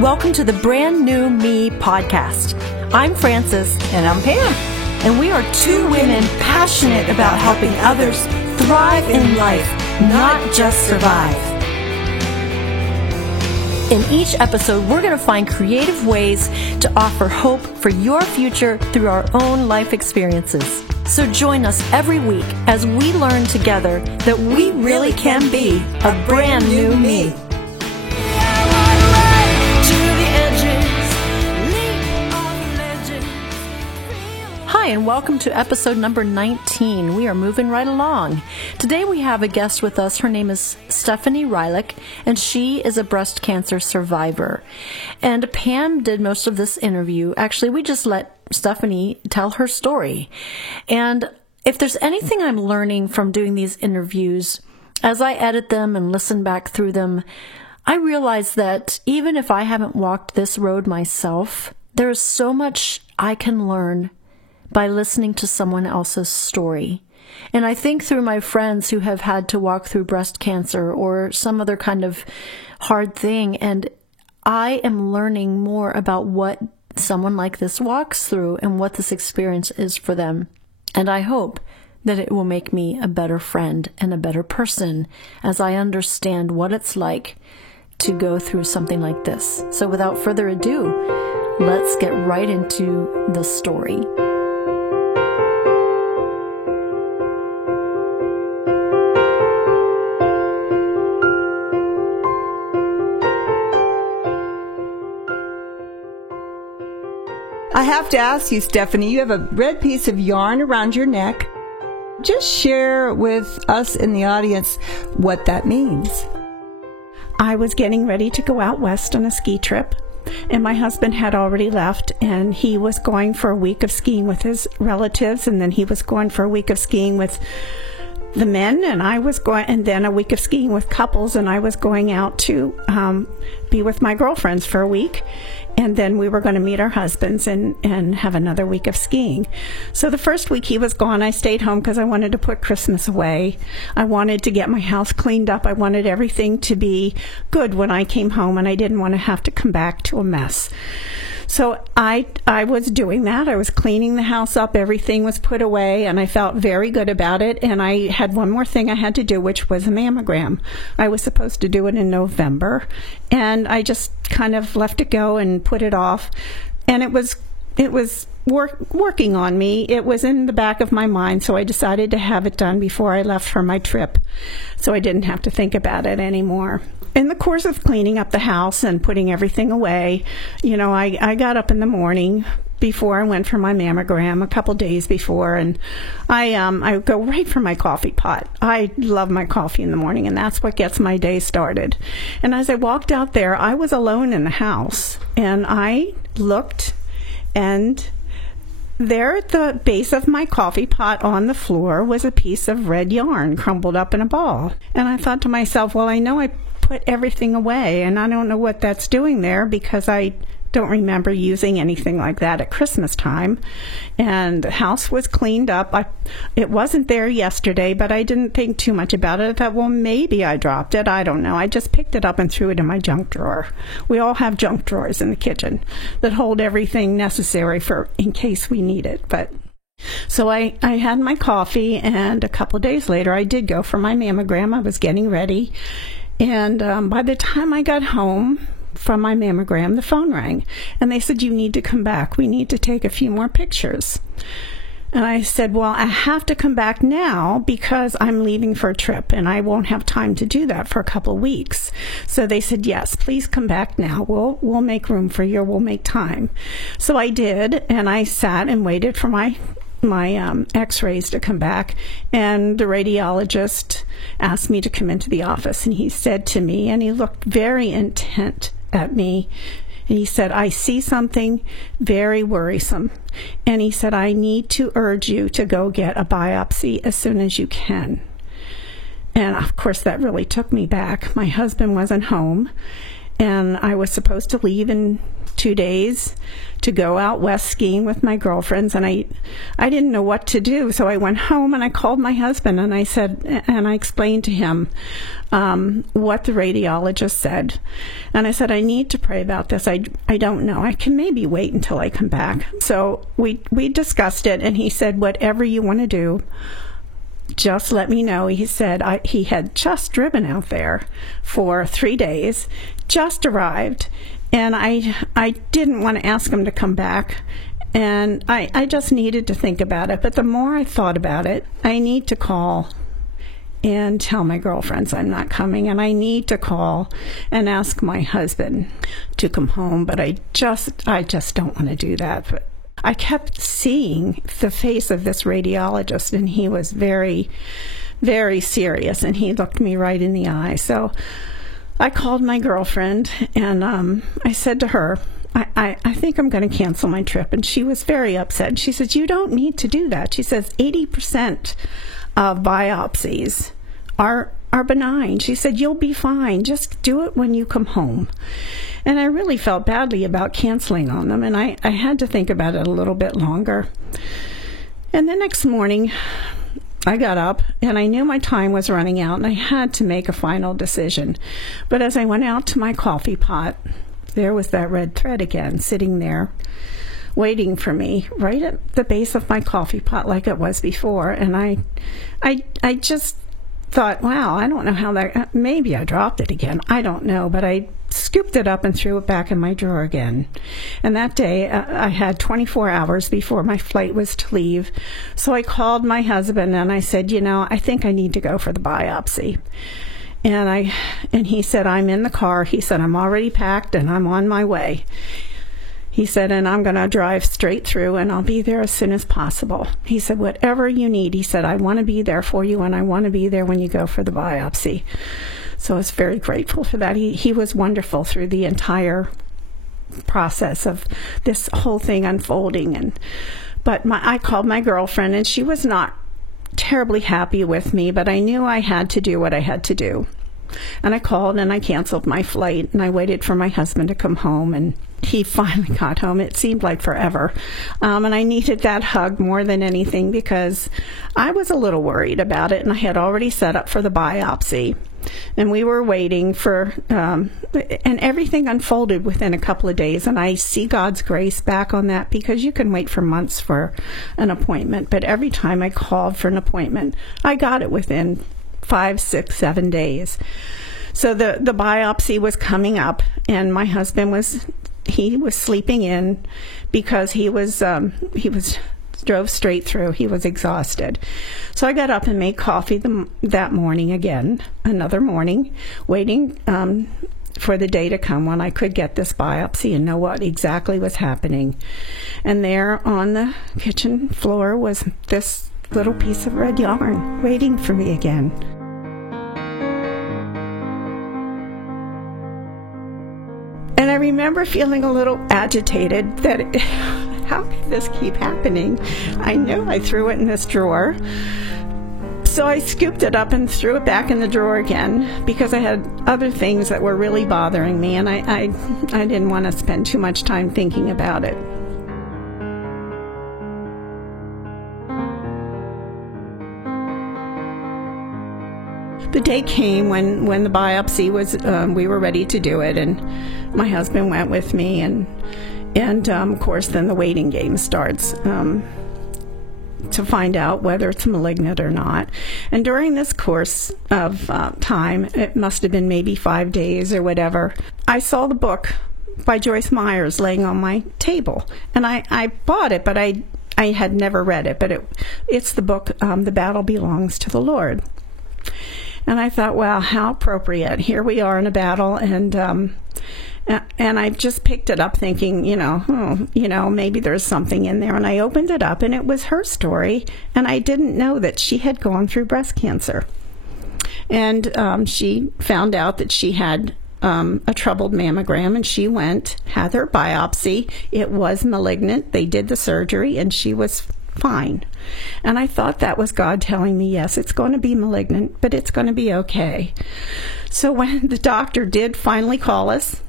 Welcome to the Brand New Me podcast. I'm Frances. And I'm Pam. And we are two women passionate about helping others thrive in life, not just survive. In each episode, we're going to find creative ways to offer hope for your future through our own life experiences. So join us every week as we learn together that we really can be a brand new me. Hi, and welcome to episode number 19. We are moving right along. Today we have a guest with us. Her name is Stephanie Rylick, and she is a breast cancer survivor. And Pam did most of this interview. Actually, we just let Stephanie tell her story. And if there's anything I'm learning from doing these interviews, as I edit them and listen back through them, I realize that even if I haven't walked this road myself, there is so much I can learn by listening to someone else's story. And I think through my friends who have had to walk through breast cancer or some other kind of hard thing, and I am learning more about what someone like this walks through and what this experience is for them. And I hope that it will make me a better friend and a better person as I understand what it's like to go through something like this. So without further ado, let's get right into the story. I have to ask you, Stephanie, you have a red piece of yarn around your neck. Just share with us in the audience what that means. I was getting ready to go out west on a ski trip, and my husband had already left, and he was going for a week of skiing with his relatives, and then he was going for a week of skiing with the men, and I was going, and then a week of skiing with couples, and I was going out to be with my girlfriends for a week. And then we were going to meet our husbands and have another week of skiing. So the first week he was gone, I stayed home because I wanted to put Christmas away. I wanted to get my house cleaned up. I wanted everything to be good when I came home, and I didn't want to have to come back to a mess. So I was doing that. I was cleaning the house up. Everything was put away, and I felt very good about it. And I had one more thing I had to do, which was a mammogram. I was supposed to do it in November, and I just kind of left it go and put it off. And it was working on me. It was in the back of my mind, so I decided to have it done before I left for my trip, so I didn't have to think about it anymore. In the course of cleaning up the house and putting everything away, I got up in the morning before I went for my mammogram a couple days before, and I go right for my coffee pot. I love my coffee in the morning, and that's what gets my day started. And as I walked out there, I was alone in the house, and I looked, and there at the base of my coffee pot on the floor was a piece of red yarn crumpled up in a ball. And I thought to myself, well, I know I put everything away, and I don't know what that's doing there because I don't remember using anything like that at Christmas time. And the house was cleaned up. It wasn't there yesterday, but I didn't think too much about it. I thought, well, maybe I dropped it. I don't know. I just picked it up and threw it in my junk drawer. We all have junk drawers in the kitchen that hold everything necessary for in case we need it. So I had my coffee, and a couple of days later, I did go for my mammogram. I was getting ready. And by the time I got home from my mammogram, the phone rang. And they said, you need to come back. We need to take a few more pictures. And I said, well, I have to come back now because I'm leaving for a trip, and I won't have time to do that for a couple of weeks. So they said, yes, please come back now. We'll make room for you. We'll make time. So I did, and I sat and waited for my x-rays to come back, and the radiologist asked me to come into the office, and he said to me, and he looked very intent at me, and he said, I see something very worrisome, and he said, I need to urge you to go get a biopsy as soon as you can. And of course that really took me back. My husband wasn't home, and I was supposed to leave in 2 days to go out west skiing with my girlfriends, and I didn't know what to do. So I went home and I called my husband and I explained to him what the radiologist said. And I said, I need to pray about this. I don't know. I can maybe wait until I come back. So we discussed it, and he said, whatever you want to do, just let me know. He said he had just driven out there for 3 days, just arrived, and I didn't want to ask him to come back, and I just needed to think about it. But the more I thought about it, I need to call and tell my girlfriends I'm not coming, and I need to call and ask my husband to come home, but I just don't want to do that. But I kept seeing the face of this radiologist, and he was very, very serious, and he looked me right in the eye. So I called my girlfriend, and I said to her, I think I'm going to cancel my trip. And she was very upset. She said, you don't need to do that. She says 80% of biopsies are benign. She said, you'll be fine. Just do it when you come home. And I really felt badly about canceling on them, and I had to think about it a little bit longer. And the next morning, I got up, and I knew my time was running out, and I had to make a final decision. But as I went out to my coffee pot, there was that red thread again, sitting there, waiting for me, right at the base of my coffee pot like it was before. And I just thought, wow, I don't know how that, maybe I dropped it again. I don't know, but I scooped it up and threw it back in my drawer again. And that day, I had 24 hours before my flight was to leave. So I called my husband and I said, I think I need to go for the biopsy. And he said, I'm in the car. He said, I'm already packed and I'm on my way. He said, and I'm going to drive straight through, and I'll be there as soon as possible. He said, whatever you need. He said, I want to be there for you, and I want to be there when you go for the biopsy. So I was very grateful for that. He was wonderful through the entire process of this whole thing unfolding. But I called my girlfriend, and she was not terribly happy with me, but I knew I had to do what I had to do. And I called and I canceled my flight, and I waited for my husband to come home, and he finally got home. It seemed like forever. And I needed that hug more than anything because I was a little worried about it, and I had already set up for the biopsy. And we were waiting for, and everything unfolded within a couple of days. And I see God's grace back on that, because you can wait for months for an appointment. But every time I called for an appointment, I got it within 5, 6, 7 days. So the biopsy was coming up, and my husband was sleeping in because he drove straight through. He was exhausted. So I got up and made coffee that morning again, another morning, waiting for the day to come when I could get this biopsy and know what exactly was happening. And there on the kitchen floor was this little piece of red yarn waiting for me again. And I remember feeling a little agitated that how could this keep happening? I knew I threw it in this drawer. So I scooped it up and threw it back in the drawer again because I had other things that were really bothering me, and I didn't want to spend too much time thinking about it. The day came when the biopsy was, we were ready to do it, and my husband went with me, and of course then the waiting game starts to find out whether it's malignant or not. And during this course of time, it must have been maybe 5 days or whatever, I saw the book by Joyce Myers laying on my table, and I bought it, but I had never read it, but it's the book, The Battle Belongs to the Lord. And I thought, wow, how appropriate. Here we are in a battle, and I just picked it up thinking, maybe there's something in there. And I opened it up, and it was her story, and I didn't know that she had gone through breast cancer. And she found out that she had a troubled mammogram, and she had her biopsy. It was malignant. They did the surgery, and she was fine. And I thought that was God telling me, yes, it's going to be malignant, but it's going to be okay. So when the doctor did finally call us,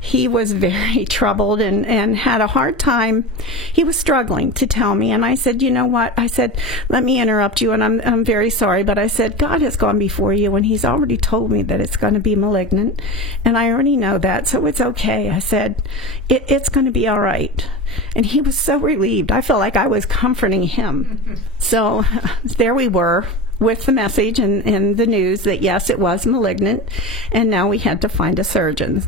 he was very troubled and had a hard time. He was struggling to tell me. And I said, you know what? I said, let me interrupt you, and I'm very sorry. But I said, God has gone before you, and he's already told me that it's going to be malignant. And I already know that, so it's okay. I said, it's going to be all right. And he was so relieved. I felt like I was comforting him. So there we were, with the message and the news that yes, it was malignant, and now we had to find a surgeon.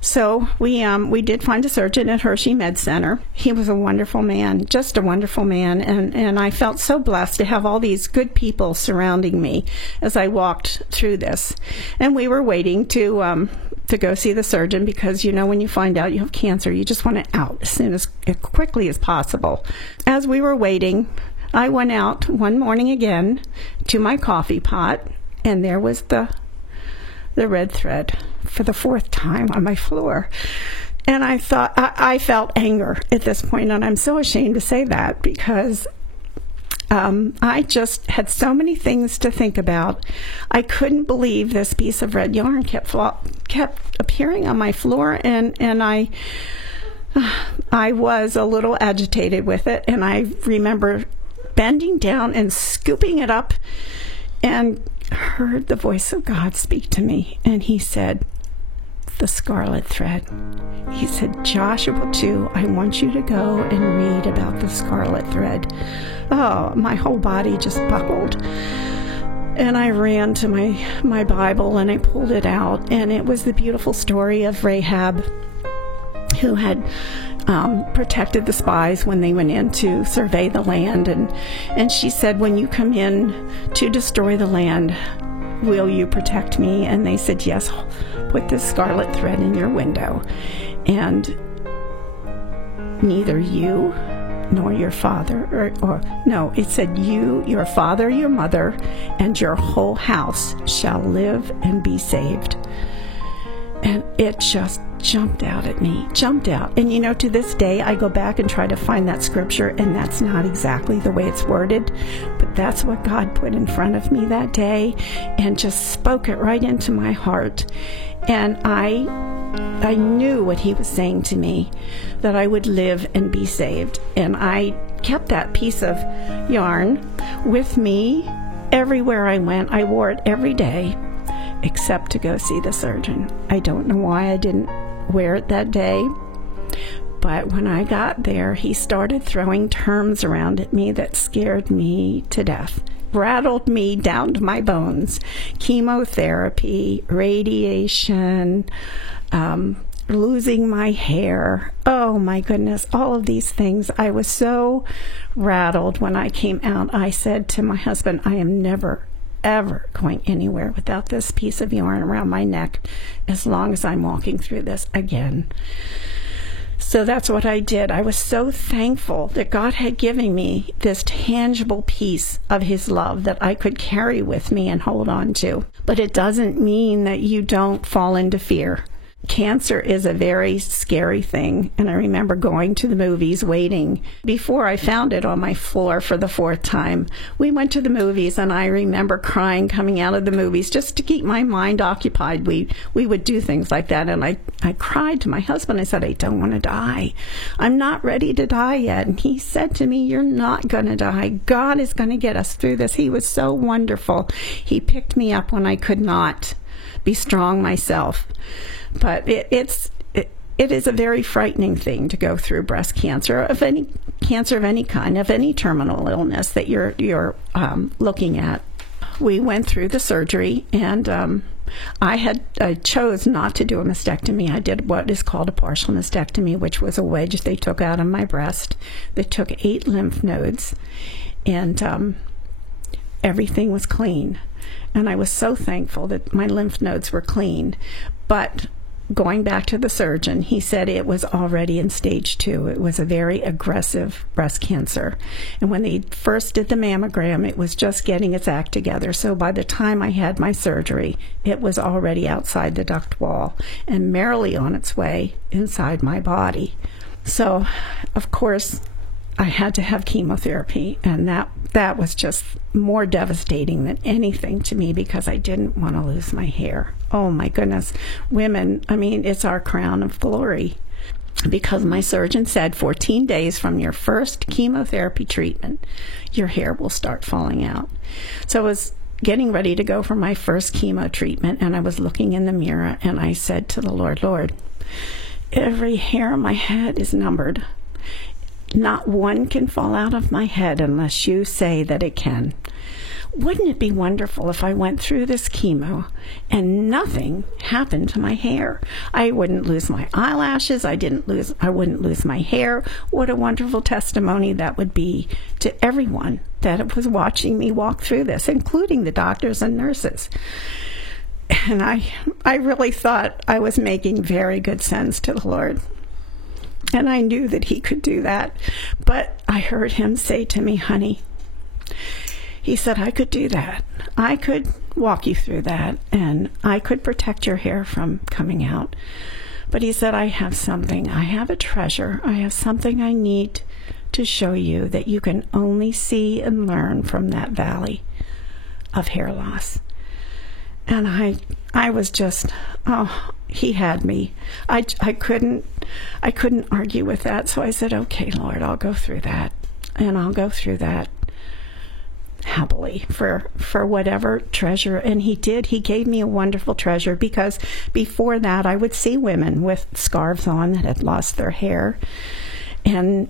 So we did find a surgeon at Hershey Med Center. He was a wonderful man, just a wonderful man, and I felt so blessed to have all these good people surrounding me as I walked through this. And we were waiting to go see the surgeon, because when you find out you have cancer, you just want it out as quickly as possible. As we were waiting, I went out one morning again to my coffee pot, and there was the red thread for the fourth time on my floor. And I thought, I felt anger at this point, and I'm so ashamed to say that, because I just had so many things to think about. I couldn't believe this piece of red yarn kept appearing on my floor, and I was a little agitated with it, and I remember bending down and scooping it up, and heard the voice of God speak to me, and he said, the scarlet thread. He said, Joshua 2, I want you to go and read about the scarlet thread. Oh, my whole body just buckled. And I ran to my Bible, and I pulled it out, and it was the beautiful story of Rahab, who had protected the spies when they went in to survey the land. And she said, when you come in to destroy the land, will you protect me? And they said, yes, put this scarlet thread in your window. And neither you nor your father, it said you, your father, your mother, and your whole house shall live and be saved. And it just jumped out at me, And to this day, I go back and try to find that scripture, and that's not exactly the way it's worded, but that's what God put in front of me that day and just spoke it right into my heart. And I knew what he was saying to me, that I would live and be saved. And I kept that piece of yarn with me everywhere I went. I wore it every day, except to go see the surgeon. I don't know why I didn't wear it that day, but when I got there, he started throwing terms around at me that scared me to death, rattled me down to my bones. Chemotherapy, radiation, losing my hair. Oh my goodness, all of these things. I was so rattled when I came out. I said to my husband, I am never ever going anywhere without this piece of yarn around my neck as long as I'm walking through this again. So that's what I did. I was so thankful that God had given me this tangible piece of his love that I could carry with me and hold on to. But it doesn't mean that you don't fall into fear. Cancer is a very scary thing, and I remember going to the movies waiting. Before I found it on my floor for the fourth time, we went to the movies, and I remember crying coming out of the movies just to keep my mind occupied. We would do things like that, and I cried to my husband. I said, I don't want to die. I'm not ready to die yet. And he said to me, you're not going to die. God is going to get us through this. He was so wonderful. He picked me up when I could not be strong myself. But it is a very frightening thing to go through breast cancer, of any cancer of any kind, of any terminal illness that you're looking at. We went through the surgery, and I chose not to do a mastectomy. I did what is called a partial mastectomy, which was a wedge they took out of my breast. They took 8 lymph nodes, and everything was clean. And I was so thankful that my lymph nodes were clean. But going back to the surgeon, he said it was already in stage 2. It was a very aggressive breast cancer. And when they first did the mammogram, it was just getting its act together. So by the time I had my surgery, it was already outside the duct wall and merrily on its way inside my body. So, of course, I had to have chemotherapy, and that was just more devastating than anything to me because I didn't want to lose my hair. Oh my goodness. Women, I mean, it's our crown of glory. Because my surgeon said 14 days from your first chemotherapy treatment, your hair will start falling out. So I was getting ready to go for my first chemo treatment, and I was looking in the mirror, and I said to the Lord, Lord, every hair on my head is numbered. Not one can fall out of my head unless you say that it can. Wouldn't it be wonderful if I went through this chemo and nothing happened to my hair? I wouldn't lose my eyelashes. I wouldn't lose my hair. What a wonderful testimony that would be to everyone that was watching me walk through this, including the doctors and nurses. And I really thought I was making very good sense to the Lord. And I knew that he could do that. But I heard him say to me, honey, he said, I could do that. I could walk you through that, and I could protect your hair from coming out. But he said, I have something. I have a treasure. I have something I need to show you that you can only see and learn from that valley of hair loss. And I was just, he had me. I couldn't argue with that. So I said, okay, Lord, I'll go through that. And I'll go through that happily for whatever treasure. And he did. He gave me a wonderful treasure, because before that I would see women with scarves on that had lost their hair, and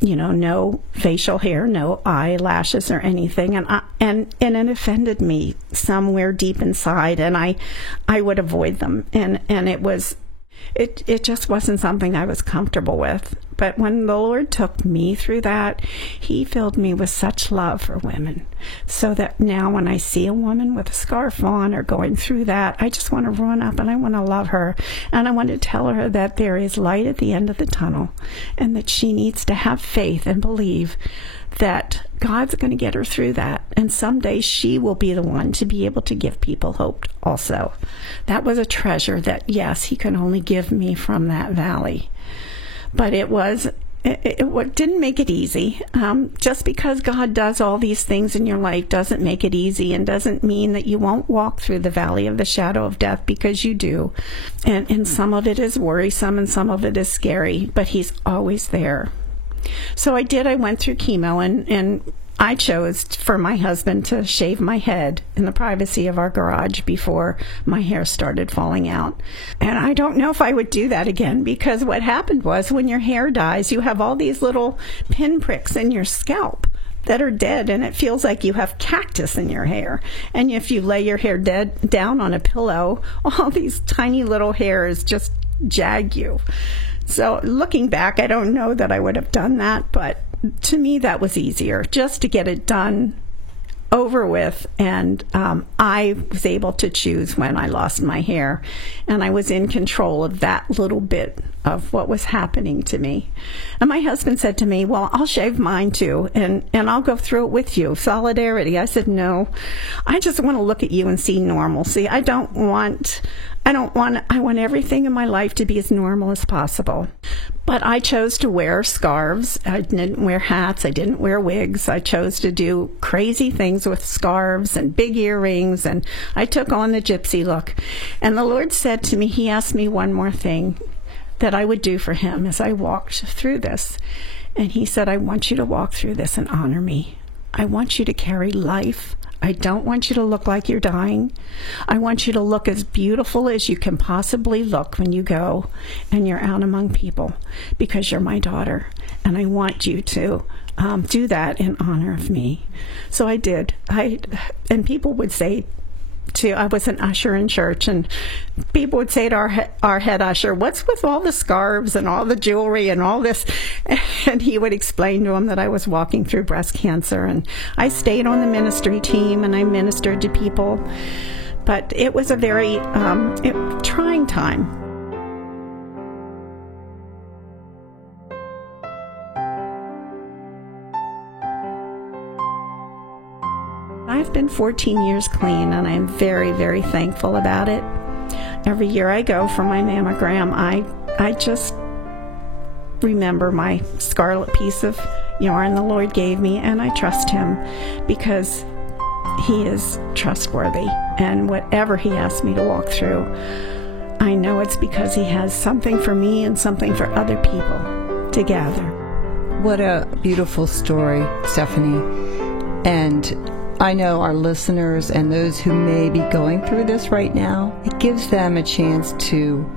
no facial hair, no eyelashes or anything, and it offended me somewhere deep inside, and I would avoid them, and it just wasn't something I was comfortable with. But when the Lord took me through that, he filled me with such love for women, so that now when I see a woman with a scarf on or going through that, I just want to run up and I want to love her, and I want to tell her that there is light at the end of the tunnel, and that she needs to have faith and believe that God's going to get her through that, and someday she will be the one to be able to give people hope also. That was a treasure that, yes, he could only give me from that valley. But it didn't make it easy. Just because God does all these things in your life doesn't make it easy, and doesn't mean that you won't walk through the valley of the shadow of death, because you do. And some of it is worrisome and some of it is scary, but he's always there. So I went through chemo, and I chose for my husband to shave my head in the privacy of our garage before my hair started falling out. And I don't know if I would do that again, because what happened was, when your hair dies, you have all these little pinpricks in your scalp that are dead, and it feels like you have cactus in your hair. And if you lay your hair down on a pillow, all these tiny little hairs just jag you. So looking back, I don't know that I would have done that, but to me that was easier, just to get it done, over with. And I was able to choose when I lost my hair, and I was in control of that little bit of what was happening to me. And my husband said to me, well, I'll shave mine too, and I'll go through it with you. Solidarity. I said, no, I just want to look at you and see normalcy. I want everything in my life to be as normal as possible. But I chose to wear scarves. I didn't wear hats. I didn't wear wigs. I chose to do crazy things with scarves and big earrings, and I took on the gypsy look. And the Lord said to me, he asked me one more thing that I would do for him as I walked through this. And he said, I want you to walk through this and honor me. I want you to carry life. I don't want you to look like you're dying. I want you to look as beautiful as you can possibly look when you go and you're out among people, because you're my daughter, and I want you to do that in honor of me. So I did. And people would say I was an usher in church, and people would say to our head usher, what's with all the scarves and all the jewelry and all this? And he would explain to them that I was walking through breast cancer, and I stayed on the ministry team and I ministered to people. But it was a very trying time. I've been 14 years clean, and I'm very, very thankful about it. Every year I go for my mammogram, remember my scarlet piece of yarn the Lord gave me, and I trust Him because He is trustworthy. And whatever He asks me to walk through, I know it's because He has something for me and something for other people to gather. What a beautiful story, Stephanie. And I know our listeners and those who may be going through this right now, it gives them a chance to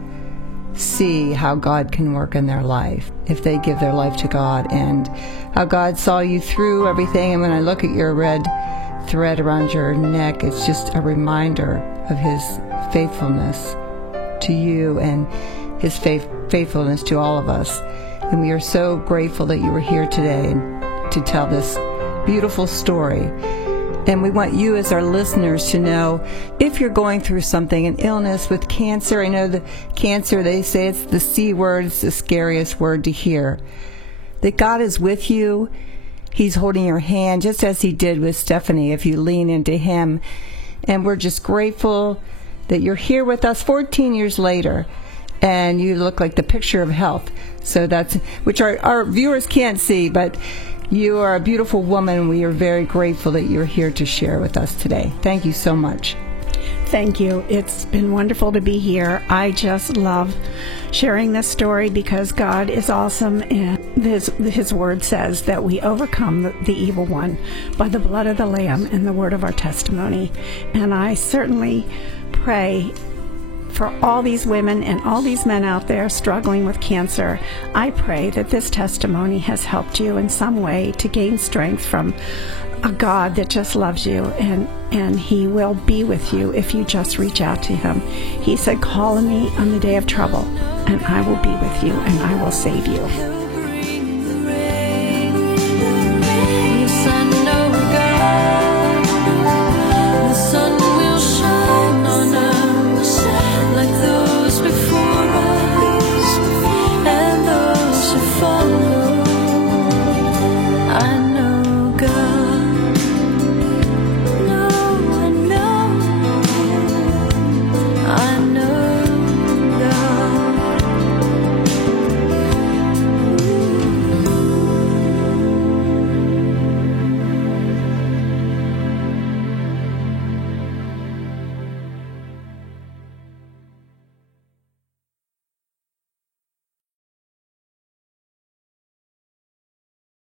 see how God can work in their life if they give their life to God, and how God saw you through everything. And when I look at your red thread around your neck, it's just a reminder of His faithfulness to you and His faithfulness to all of us. And we are so grateful that you were here today to tell this beautiful story. And we want you as our listeners to know, if you're going through something, an illness with cancer, I know the cancer, they say it's the C word, it's the scariest word to hear, that God is with you. He's holding your hand, just as He did with Stephanie, if you lean into Him. And we're just grateful that you're here with us 14 years later, and you look like the picture of health. So that's, which our viewers can't see, but you are a beautiful woman, and we are very grateful that you're here to share with us today. Thank you so much. Thank you. It's been wonderful to be here. I just love sharing this story because God is awesome, and His Word says that we overcome the evil one by the blood of the Lamb and the word of our testimony. And I certainly pray for all these women and all these men out there struggling with cancer. I pray that this testimony has helped you in some way to gain strength from a God that just loves you, and He will be with you if you just reach out to Him. He said, call on me on the day of trouble, and I will be with you, and I will save you.